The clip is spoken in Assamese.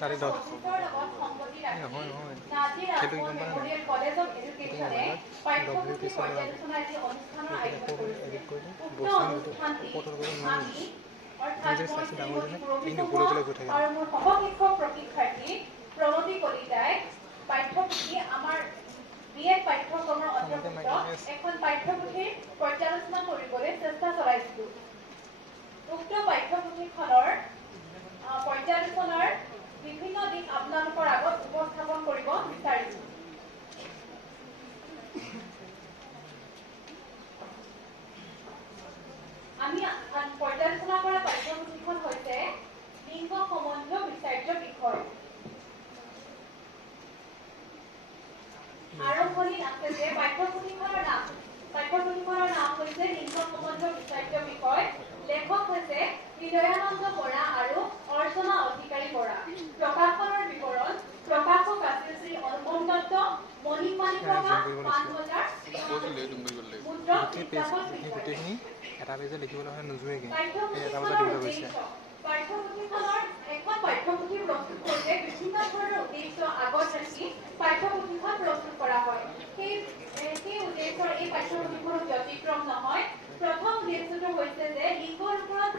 তাৰে দহ পাঠ্যপুথি আমাৰ বিএড পাঠ্যক্ৰমৰ অন্তৰ্ভুক্ত এখন পাঠ্যপুথিৰ পৰ্যালোচনা কৰিবলৈ চেষ্টা চলাইছিলো। উক্ত পাঠ্যপুথিখনৰ পৰ্যালোচনাৰ বিভিন্ন দিশ আপোনালোকৰ আগত উপস্থাপন কৰিব বিচাৰিছো। আমি পৰ্যালোচনা কৰা পাঠ্যপুথিখন হৈছে লিংগ সম্বন্ধীয় বিচাৰ্য বিষয়। আৰম্ভণিত আছে যে পাঠ্যপুথিখনৰ নাম হৈছে লিংগ সম্বন্ধীয় বিচাৰ্য বিষয়। লেখক হৈছে হৃদয়ানন্দ বৰা আৰু অৰ্চনা অধিকাৰী বৰা। প্ৰকাশনৰ বিৱৰণ প্ৰকাশক আছিল শ্ৰী অনুপম দত্ত, মণিমাণি প্ৰকাশ, পানবজাৰ, মুদ্ৰণ বিদ্যাপন গোটেইখিনি এটা পেজে লিখিবলৈ হয় নোজোৰেগে এটা বজাত পাঠ্যপুথিখনৰ দিবলৈ কৈছে। উদ্দেশ্য পাঠ্যপুথিখনৰ এখন পাঠ্যপুথি প্ৰস্তুত কৰোঁতে বিভিন্ন ধৰণৰ উদ্দেশ্য আগত ৰাখি পাঠ্যপুথিখন প্ৰস্তুত কৰা হয়। সেই উদ্দেশ্যৰ এই পাঠ্যপুথিখনৰ ব্যতিক্ৰম নহয়। প্ৰথম উদ্দেশ্যটো হৈছে যে লিংগৰ ওপৰত